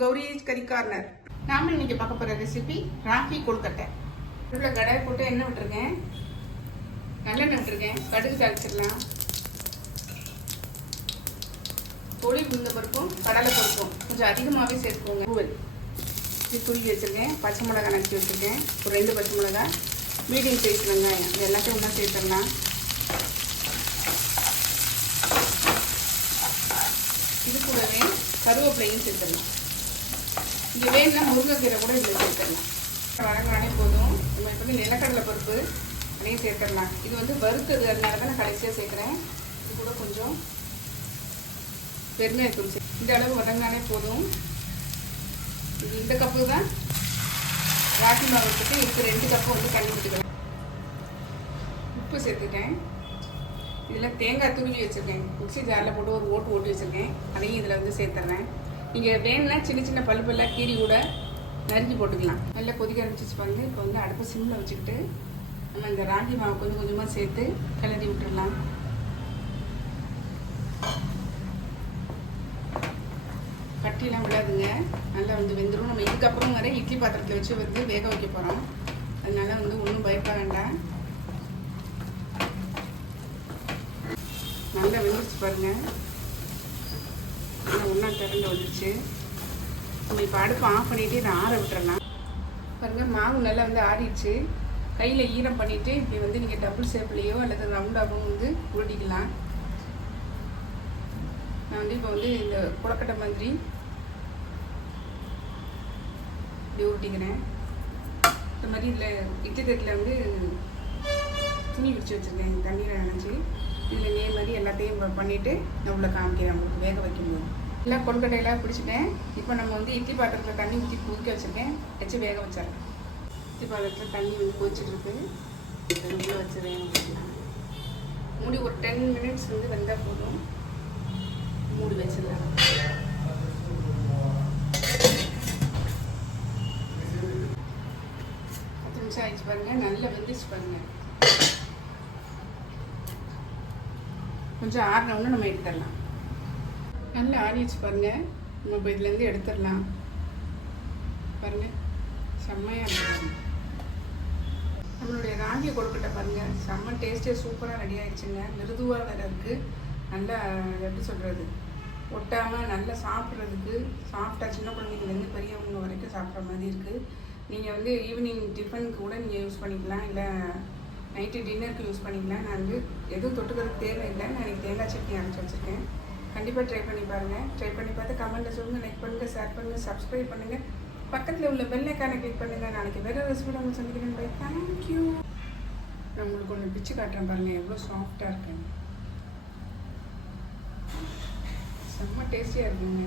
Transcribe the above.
கௌரி கறி கார்னர். நாம இன்னைக்கு பார்க்க போற ரெசிபி ராகி கொழுக்கட்டை. உள்ள கடாய் போட்டு எண்ணெய் விட்டுருக்கேன், நல்லெண்ணெய் விட்டுருக்கேன். கடுகு தாளிச்சிடலாம். பொடி உளுந்த பருப்பும் கடலை பருப்பும் கொஞ்சம் அதிகமாகவே சேர்த்துக்கோங்க. பூவல் இது துருக்கி வச்சுருக்கேன். பச்சை மிளகாய் நறுக்கி வச்சுருக்கேன். ஒரு 2 பச்சை மிளகாய், மீடியம் சைஸ் வெங்காயம். இது எல்லாத்தையும் ஒன்றா சேர்த்துடலாம். இது கூடவே கருவேப்பிலையும் சேர்த்துடலாம். இங்கே வேணும்னா முருங்கைக்கீரை கூட இதில் சேர்த்துடலாம். வதங்கினாலே போதும். நம்ம இப்போ வந்து நிலக்கடலை பருப்பு அதையும் சேர்த்துடலாம். இது வந்து வறுத்தது, அதனால தான் நான் கடைசியாக சேர்க்குறேன். இது கூட கொஞ்சம் பெருங்காயத்தூள் இந்த அளவு வதங்கினாலே போதும். இது இந்த கப்பு தான் ராகி மாவுக்கு. இதுக்கு 2 கப்பு வந்து தண்ணி ஊற்றிக்கலாம். உப்பு சேர்த்துட்டேன். இதில் தேங்காய் துருவி வச்சுருக்கேன். மிக்ஸி ஜாரில் போட்டு ஒரு ஓட்டு வச்சுருக்கேன். அதையும் இதில் வந்து சேர்த்துட்றேன். நீங்கள் வேணும்னா சின்ன சின்ன பல்பெல்லாம் கீரி கூட நறுக்கி போட்டுக்கலாம். நல்லா கொதிக்க ஆரம்பிச்சிச்சு பாருங்க. இப்போ வந்து அடுப்பு சிம்மில் வச்சுக்கிட்டு நம்ம இந்த ராகி மாவு கொஞ்சம் கொஞ்சமாக சேர்த்து கிளறி விட்டுடலாம். கட்டிலாம் விடாதுங்க, நல்லா வந்து வெந்துடும். நம்ம இதுக்கப்புறம் வரை இட்லி பாத்திரத்தில் வச்சு வந்து வேக வைக்க போகிறோம். அதனால வந்து ஒன்றும் பயப்பட வேண்டாம். நல்லா வெந்துருச்சு பாருங்கள். நல்லா ஒன்றா திரண்டு வந்துருச்சு. நம்ம இப்போ அடுப்பு ஆஃப் பண்ணிவிட்டு இதை ஆற விட்டுறலாம். பாருங்கள், மாவு நல்லா வந்து ஆறிடுச்சு. கையில் ஈரம் பண்ணிவிட்டு இப்படி வந்து நீங்கள் டபுள் ஷேப்லேயோ அல்லது ரவுண்டாகவும் வந்து உருட்டிக்கலாம். நான் வந்து இப்போ வந்து இந்த கொழுக்கட்டை மாதிரி இப்படி உருட்டிக்கிறேன். இந்த மாதிரி இதில் இட்லி தட்டில் வந்து துணி விரிச்சு வச்சுருக்கேன், தண்ணியில் நினச்சி. இதில் இதே மாதிரி எல்லாத்தையும் பண்ணிவிட்டு நான் உள்ள காமிக்கிறேன் உங்களுக்கு வேக வைக்கும்போது. எல்லாம் கொழுக்கட்டையெல்லாம் பிடிச்சிட்டேன். இப்போ நம்ம வந்து இட்லி பாத்திரத்தில் தண்ணி ஊற்றி கொதிக்க வச்சுருக்கேன், வச்சு வேக வச்சிடறேன். இட்லி பாத்திரத்தில் தண்ணி வந்து கொதிச்சுட்ருக்கு. உள்ளே வச்சு வேக வச்சுக்கலாம். மூடி ஒரு 10 மினிட்ஸ் வந்து வெந்தால் போதும். மூடி வச்சிடலாம். 10 நிமிஷம் ஆயிடுச்சு பாருங்கள். நல்லா வெந்துச்சு பாருங்கள். கொஞ்சம் ஆறினவுன்னு நம்ம எடுத்துடலாம். நல்லா ஆறிச்சு பாருங்கள். நம்ம இப்போ இதுலேருந்து எடுத்துடலாம். பாருங்கள், செம்மையாக இருக்கும். நம்மளுடைய ராகி கொழுக்கட்டை பாருங்கள், செம்ம டேஸ்ட்டே சூப்பராக ரெடி ஆகிடுச்சுங்க. மிருதுவாக வேறு இருக்குது. நல்லா எப்படி சொல்கிறது, ஒட்டாமல் நல்லா சாப்பிட்றதுக்கு சாஃப்டாக சின்ன குழந்தைங்கலேருந்து பெரியவங்க வரைக்கும் சாப்பிட்ற மாதிரி இருக்குது. நீங்கள் வந்து ஈவினிங் டிஃபனுக்கு கூட நீங்கள் யூஸ் பண்ணிக்கலாம், இல்லை நைட்டு டின்னருக்கு யூஸ் பண்ணிக்கலாம். நான் வந்து எதுவும் தொட்டுக்கிறதுக்கு தேவையில்லை. நான் எனக்கு தேங்காய் சட்னி அரைச்சி வச்சுருக்கேன். கண்டிப்பாக ட்ரை பண்ணி பாருங்கள். ட்ரை பண்ணி பார்த்து கமெண்ட்டில் சொல்லுங்கள், லைக் பண்ணுங்கள், ஷேர் பண்ணுங்கள், சப்ஸ்கிரைப் பண்ணுங்கள், பக்கத்தில் உள்ள பெல் ஐக்கானை கிளிக் பண்ணுங்கள். நாளைக்கு வேறு ரெசிபி நம்ம சந்திக்கிறேன். Bye, thank you. நான் உங்களுக்கு ஒன்று பிச்சு காட்டுறேன் பாருங்கள், எவ்வளோ சாஃப்டாக இருக்குங்க. செம்ம டேஸ்டியாக இருக்குங்க.